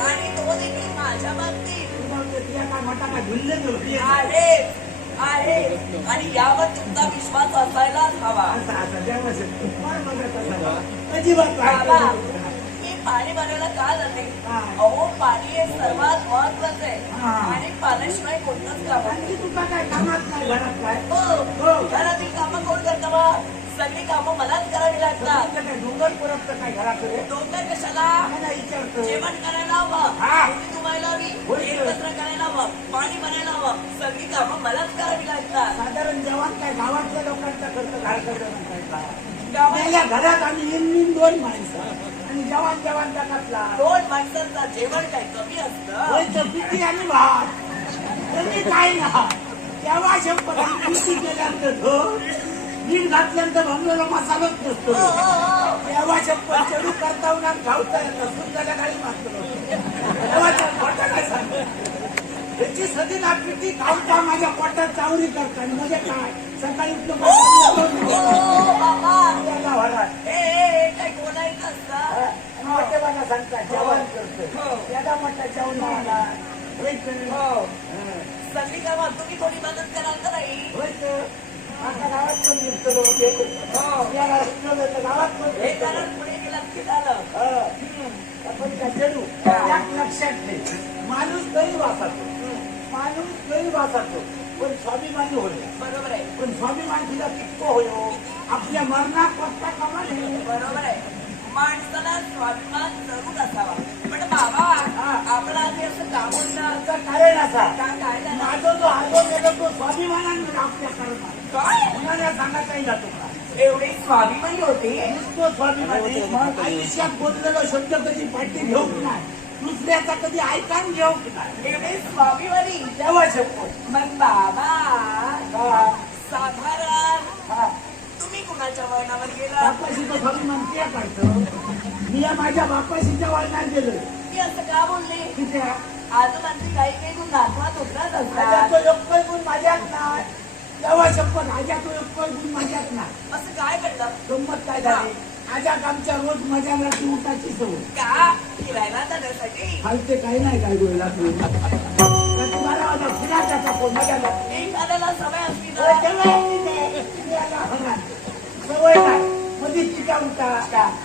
आणि तो देखील माझ्या बाबतीत. काय काय आहे. आणि यावर तुमचा विश्वास असायलाच हवा. काय काय बाबा. मी पाणी भरायला का जाते? हा. अहो पाणी हे सर्वात महत्वाचं आहे. आणि पाण्याशिवाय कोणतंच काम तुला काय कामात नाही घरात काय? हो हो. घरातील कामं कोण करतं मग सगळी कामं मलाच करावी लागतात. तुमचं काय डोंगर पुरत काय घरात रे? डोंगर कशाला? काय नाही विचारतो जेवण करायला हवं. हा. भाजी धुवायला हवी. होय. एकत्र करायला हवं. पाणी भरायला हवं. सगळी कामं मलाच करावी लागतात. साधारण जेवण काय गावातल्या लोकांचा खर्च करत नसायचा घरात आम्ही येऊन दोन माणसं. आणि जवान जवान जगातला दोन माणसांचा जेवण काय कमी असतं? होय तर किती आणि भात? कमी काय ना? तेव्हा शंभर किती केल्यानंतर हो. मीठ घातल्यानंतर भरलेला मसालाच नसतो. हो, हो, हो. शंभर चढू करता उन्हा खावता येत नसून त्याला काही मागतो तेव्हाच्या पोटाला काय सांगतो त्याची सदी नागरिकी खावता माझ्या पोटात चावरी करता म्हणजे काय? सकाळी उठलो सांगतात जेवण करतो. त्याला म्हटलं जेवण आला. सगळी कामं तुम्ही थोडी मदत कराल तर? नाही आता पण पण पुढे लक्षात माणूस गरीब वाचातो माणूस गरीब वाचातो पण स्वाभिमानी होईल बरोबर आहे पण स्वाभिमान सुद्धा कितको होयो आपल्या मरणात पत्ता कमाल बरोबर आहे. माणसाला स्वाभिमान जरूर असावा. हा. माझा जो आजो गेलो तो स्वाभिमानाने आपल्या करणार काय? कुणाला सांगायचाही जातो का एवढी स्वाभिमानी होती? नुसतं स्वाभिमानी. आयुष्यात बोललेलो शब्द कधी पाठी घेऊक नाही. दुसऱ्याचा कधी ऐकान घेऊक नाही. एवढी स्वाभिमानी. तेव्हा शपथ मग बाबा साधारण हा. तुम्ही कुणाच्या वळणावर गेला बापाशी तो स्वाभिमान ते काढतो. मी या माझ्या बापाशीच्या वळणात गेलो मी असं का बोलले? तिथे आजोबांचे काही काही गुण नातवात माझ्या असतात तो योग्य गुण माझ्यात नाही. तेव्हा शपथ माझ्या तो गुण माझ्यात नाही. असं काय घडलं? गंमत काय झाली? आजात आमच्या रोज मजा रात्री उठाची सवय का? फिरायला जाण्यासाठी? फालते काही नाही काय गोयला रात्री बारा वाजता फिरायचा लागते. एखाद्याला सवय असली ते. सवय नाही. मध्ये टिका उठा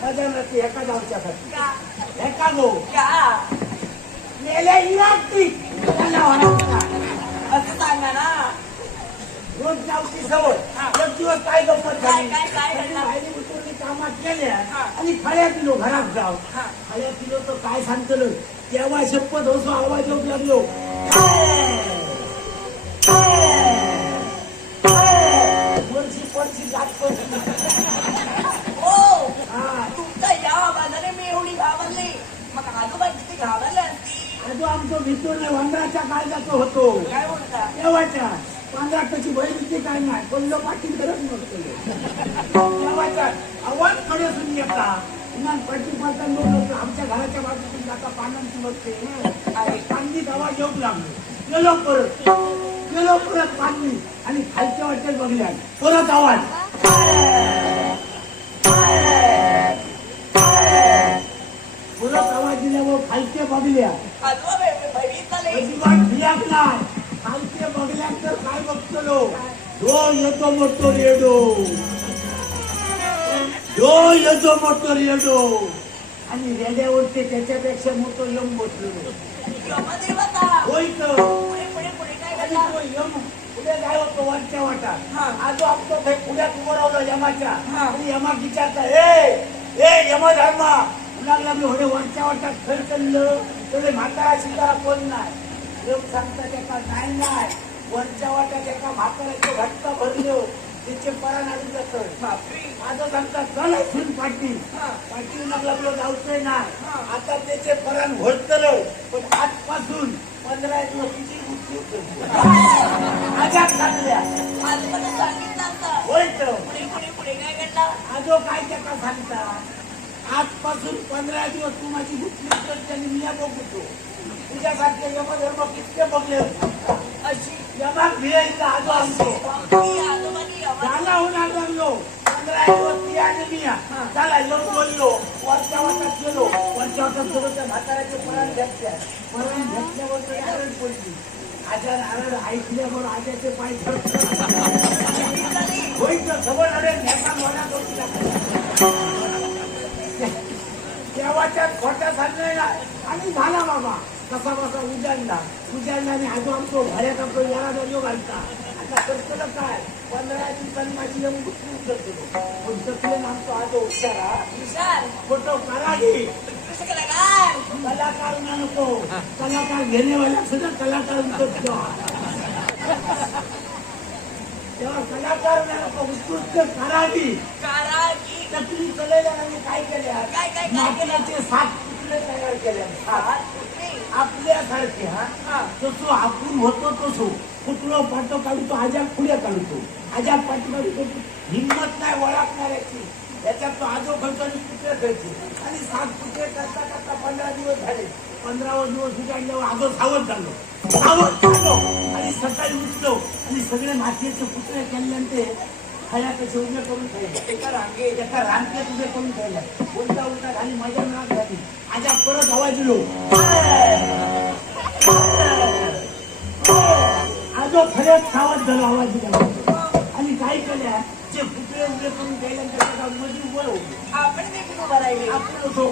रात्री एका जाऊच्यासाठी का? एका गो का? मेल्या इराकती त्यांना होणार का? असं सांगा ना. रोज जाऊची सवय एक दिवस काय गंमत झाली? उतरली कामात गेल्या. आणि खाल्या किलो घरात जाऊ हा. खाल्या किलो तर काय सांगतलं? तेव्हा शपथ होतो आवाज येऊ लागलो. वर्षी वर्षी जात पडली. हो हा तुमच्या या आवाजाने मी एवढी घाबरली मग आजोबा किती घाबरले असती अजून आमचं भितूर वांद्राच्या काळजाचं होतो. तेव्हाच्या पांढराटाची बहिणीची काय नाही पण पाटील करत नसतो तेव्हाच्या आवाजकडे सुनी येता. पुन्हा लोक. आमच्या घराच्या बाजूतून जाता पानांची बसते आणि पांडीत आवाज येऊ लागलो. गेलो परत. गेलो परत पाणी आणि खालच्या वाटेल बघल्या परत आवाज. परत आवाज दिल्यावर खालच्या बघल्या नाही खालचे बघल्यानंतर काय बघतलो जो येतो मोठो रेडो. जो येतो मोठो रेडो. आणि रेड्यावरती त्याच्यापेक्षा मोठं यम बसलो होय तर. यम पुढे काय होतो वरच्या वाटात हा. आजो आपतो काही पुढ्यात उभं राहिलो यमाच्या. हा. आणि यमा विचारता ए ए यम धर्मा लागला मी होडे वरच्या वाटात खर तर म्हातारा शिकारा कोण नाही? लोक सांगतात एका नाही नाही. वरच्या वाट्यात एका म्हाताऱ्याचं घट्ट भरलं तिचे परान आली जातं माझं सांगतात चल पाटील हा. पाटील लागलं जाऊचंय ना. हा. आता त्याचे परान घोटतलं पण आजपासून पंधरा एक लोकांची मुक्ती सांगितलं होता होय तर. पुढे पुढे पुढे. काय घडला? आजो काय त्याचा सांगता? आजपासून पंधरा दिवस तू माझी गुटली तर मी बघतो. तुझ्यासारखे यमधर्म कितके बघले? अशी यमा भियायचा आजो असतो झाला होणार लागलो पंधरा दिवस ती आणि मी. चला येऊन बोललो. वरच्या वाटात गेलो. वरच्या वाटात गेलो त्या म्हाताऱ्याचे परण घेतल्या परण घेतल्यावर ते आरड पडली आजार आरड ऐकल्यावर आजाचे पाय होईल तर अरे नेता देवाच्या खोट्या सांगणे आणि झाला बाबा. कसा बसा उजाडला. उजाडला आणि आजो आमचो घरात आमचो याला जागो घालता. आता काय? पंधरा दिवसांनी माझी येऊन पण आमचो आजो उच्चारा. विशाल. फोटो कलाकार ना नको. कलाकार घेणेवाला सुद्धा कलाकार उचलतो. तेव्हा कलाकार ना नको. उत्कृष्ट करावी. कारा की टकली कलेला काय माकडाचे सात तुकडे तयार केले. सात आपल्यासारखे हा? तसो आपण होतो तसो कुठलो पाठो काढतो आजा पुढे काढतो. आजा पाठी काढतो हिंमत नाही ओळखणाऱ्याची याच्यात तो आजो खर्च आणि कुठे खायचे आणि सात कुठे करता करता पंधरा दिवस झाले. पंधरावा दिवस उजाडल्यावर आजो सावध झालो. सावध झालो. आणि सकाळी उठलो. आणि सगळे मातीचे पुतळे केल्यानंतर खया कसे उभे करून ठेवले एका रांगे एका रांगेत उभे करून ठेवल्या उलटा उलटा झाली माझ्या नाक झाली आजा परत आवाज दिलो आजो खऱ्याच सावध झालो आवाज दिला. आणि काय केल्या जे पुतळे उभे करून ठेवल्यानंतर त्याचा मधी वर होते आपण कुठं उभं राहिले. आपण होतो.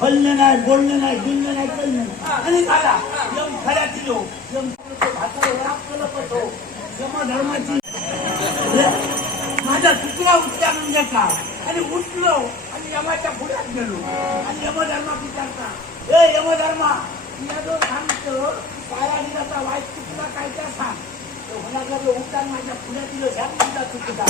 हलणं नाही बोलणं नाही बिलणं नाही कळणं नाही. आणि झाला. यम खऱ्या दिलो यम भाताला वराप केलं पटो यम धर्माची माझा तुकडा उठल्या म्हणजे का आणि उठलो आणि यमाच्या पुढ्यात गेलो. आणि यमधर्मा विचारता ए यमधर्मा या जो सांगतो पाया दिलाचा वाईट चुकला काय त्या सांग. तो होणार जो उठला माझ्या पुढ्यात दिलं ह्या तुझा चुकीचा.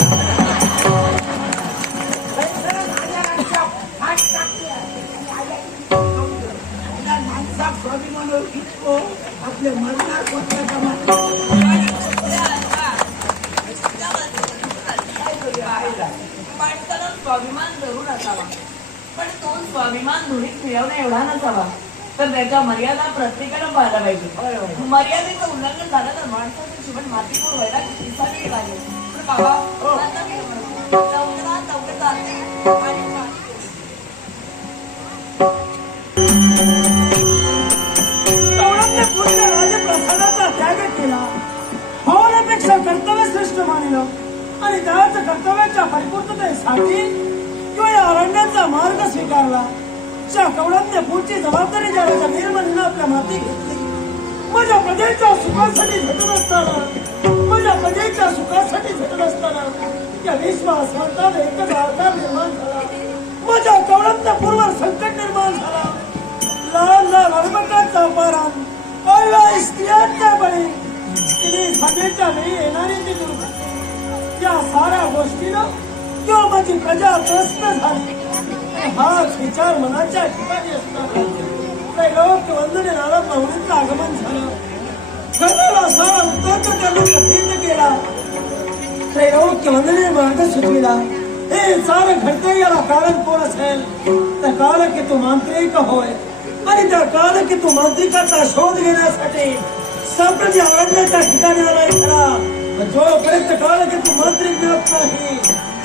एवढा नसावा. तर त्याच्या मर्यादा प्रत्येकानं पाहायला होय, पाहिजे. मर्यादेचं उल्लंघन झालं तर माणसाचं जीवन मातीवर व्हायला लागेल. बाबा जाते आणि पाणी पिते. कौरवने पूर्ण राजप्रसादाचा त्याग केला. भावनेपेक्षा कर्तव्य श्रेष्ठ मानलं. आणि त्याच कर्तव्याच्या परिपूर्णतेसाठी किंवा या अरण्याचा मार्ग स्वीकारला. च्या कौरवने पुढची जबाबदारी ज्या राजा आपल्या माती घेतली. माझ्या प्रजेच्या सुखासाठी झटत असताना माझ्या प्रजेच्या सुखासाठी झटत असताना त्या विश्वास विश्वासवंतान एकच आधार निर्माण झाला. माझ्या कौरवने पूर्व संकट निर्माण झाला. लहान लहान अलमकांचा पारा अल्ला स्त्रियांच्या बळी तिने सभेच्या वेळी येणारी ती दुर्घटना. या साऱ्या गोष्टीनं किंवा माझी प्रजा त्रस्त झाली. हा हाच विचार मनाच्या ठिकाणी असताना वंदने नारद माऊलींचं आगमन झालं. खरं सारा उद्योग त्यांना कठीण केला. त्रैलोक्य वंदने मार्ग सुचविला. हे सारं घडतं याला कारण कोण असेल? तर काल की तू मांत्रिक होय. आणि त्या काल की तू मांत्रिकाचा शोध घेण्यासाठी संप्रती अरण्याच्या ठिकाणी आलाय खरा. जोपर्यंत काल की तू मांत्रिक मिळत नाही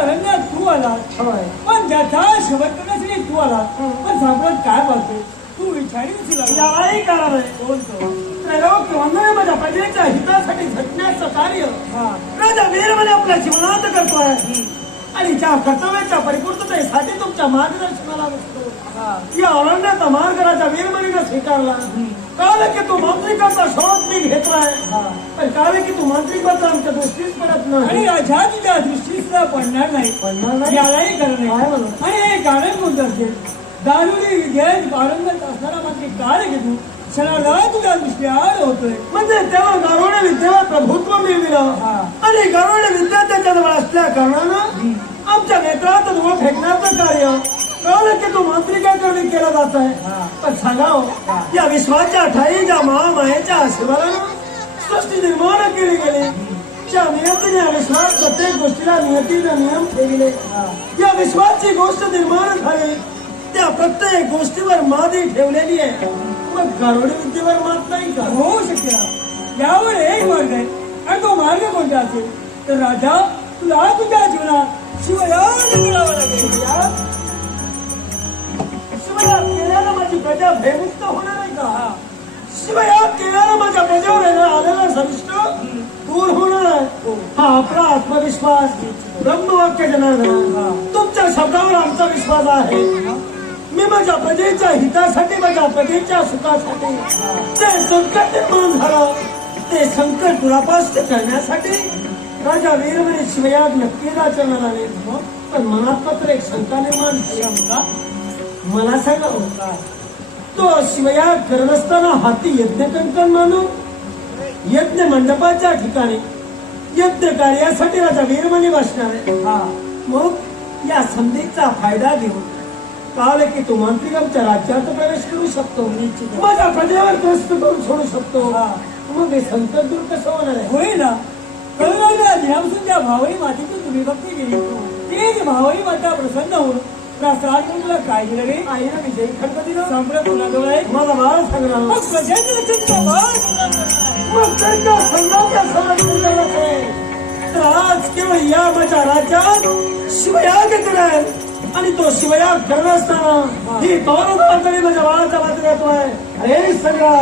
रंगात तू आला पण ज्याचा शेवट करण्यासाठी तू आला पण सापडत काय पाहते तू विचारी यालाही कारण आहे. बोलतो त्रैलोक वंदने माझ्या प्रजेच्या हितासाठी झटण्याचं कार्य राजा वीरमने आपल्या जीवनात करतोय आणि ज्या कर्तव्याच्या परिपूर्णतेसाठी तुमच्या मार्गदर्शनाला बसतो. या अरण्याचा मार्ग राजा वीरमणीनं स्वीकारला. कळलं की तू मांत्रिकाचा शोध मी घेतलाय. पण कळलं की तू मांत्रिकाचा आमच्या दृष्टीच पडत आणि नाही राजा तुझ्या दृष्टीस पडणार नाही। पडणार नाही? यालाही कारण काय म्हणू? आणि हे कारण कोणतं असेल दारुडी विद्यात पारंगत असताना मात्र काय घेतो क्षणाला तुझ्या दृष्टी आड होतोय म्हणजे तेव्हा गारोडे विद्येवर प्रभुत्व मिळविलं हा. आणि गारोडे विद्या त्याच्याजवळ असल्या कारणानं आमच्या नेत्रात धुवा फेकण्याचं कार्य। तो केलं जात आहे हा. पण सांगाव या विश्वाच्या ठाई ज्या महामायेच्या आशीर्वादानं सृष्टी निर्माण केली गेली त्या नियतीने हा विश्वास प्रत्येक गोष्टीला नियतीने नियम ठेवले या विश्वाची गोष्ट निर्माण झाली त्या प्रत्येक गोष्टीवर मादी ठेवलेली आहे मग गारोडे विद्येवर मात नाही का? होऊ शक्य यावर एक मार्ग आहे. आणि तो मार्ग कोणता असेल? तर राजा तुला तुझ्या जीवनात शिवयाग करावा लागेल. शिवयाग केल्यानं माझी प्रजा भयमुक्त होणार आहे का? शिवयाग केल्यानं माझ्या प्रजेवर आलेला सविष्ट दूर होणार आहे. हा आपला आत्मविश्वास ब्रह्मवाक्य जनार्दन तुमच्या शब्दावर आमचा विश्वास आहे. मी माझ्या प्रजेच्या हितासाठी माझ्या प्रजेच्या सुखासाठी जे संकट निर्माण झालं ते संकट दुरापास्त करण्यासाठी राजा वीरमणी शिवयाग नक्की आचरणार आले पण मनात मात्र एक शंका निर्माण झाली आमचा मला सांगा हो, तो शिवयाग करत असताना हाती यज्ञ कंकण मानून यज्ञ मंडपाच्या ठिकाणी यज्ञ कार्यासाठी राजा वीरमणी बसणार. आहे हा मग या संधीचा फायदा घेऊन कळले की तो मंत्री आमच्या राज्यात प्रवेश करू शकतो. माझ्या प्रजेवर त्रस्त करून सोडू शकतो. हा. मग हे संकट दूर कसं होणार आहे. होईल ना? त्या भावई मातेची तुम्ही भक्ती केली. तीच भावई माता प्रसन्न होऊन प्रसाद करून आईला विजयी खडक संप्रत तुला आहे माझा बाळ सांगणार मग प्रजाच्या संघाच्या तर आज केवळ या माझ्या राज्यात शिवयाग करेल आणि तो शिवयाग करत असताना ही पवन तरी माझ्या बाळाचा वाद येतोय अरे सगळा